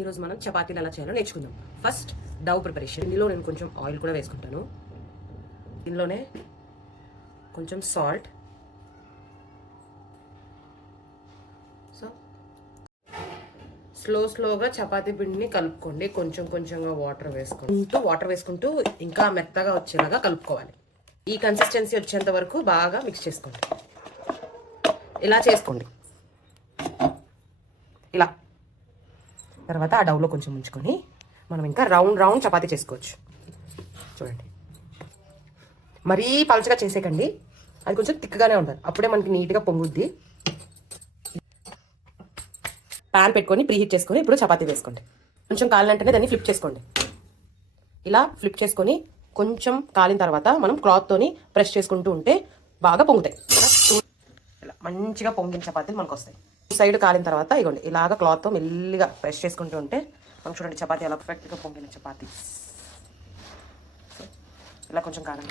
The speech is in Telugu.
ఈరోజు మనం చపాతీలు ఎలా చేయాలో నేర్చుకుందాం. ఫస్ట్ డౌ ప్రిపరేషన్. ఇందులో నేను కొంచెం ఆయిల్ కూడా వేసుకుంటాను. ఇందులోనే కొంచెం సాల్ట్. సో స్లోగా చపాతీ పిండిని కలుపుకోండి. కొంచెంగా వాటర్ వేసుకుంటూ ఇంకా మెత్తగా వచ్చేలాగా కలుపుకోవాలి. ఈ కన్సిస్టెన్సీ వచ్చేంత వరకు బాగా మిక్స్ చేసుకోండి. ఇలా చేసుకోండి. ఇలా తర్వాత ఆ డౌలో కొంచెం ఉంచుకొని మనం ఇంకా రౌండ్ చపాతీ చేసుకోవచ్చు. చూడండి, మరీ పలచగా చేసేకండి, అది కొంచెం థిక్గానే ఉంటుంది. అప్పుడే మనకి నీట్గా పొంగుద్ది. ప్యాన్ పెట్టుకొని ప్రీహీట్ చేసుకొని ఇప్పుడు చపాతీ వేసుకోండి. కొంచెం కాలినంటేనే దాన్ని ఫ్లిప్ చేసుకోండి. ఇలా ఫ్లిప్ చేసుకొని కొంచెం కాలిన తర్వాత మనం క్లాత్తోని ప్రెస్ చేసుకుంటూ ఉంటే బాగా పొంగుతాయి. ఇలా మంచిగా పొంగిన చపాతీలు మనకు వస్తాయి. సైడ్ కాలిన తర్వాత ఇగోండి ఇలాగ క్లాత్తో మెల్లిగా ప్రెస్ చేసుకుంటూ ఉంటే మనం చూడండి చపాతీ ఎలా పర్ఫెక్ట్గా పొంగిన చపాతీ. ఇలా కొంచెం కాలండి.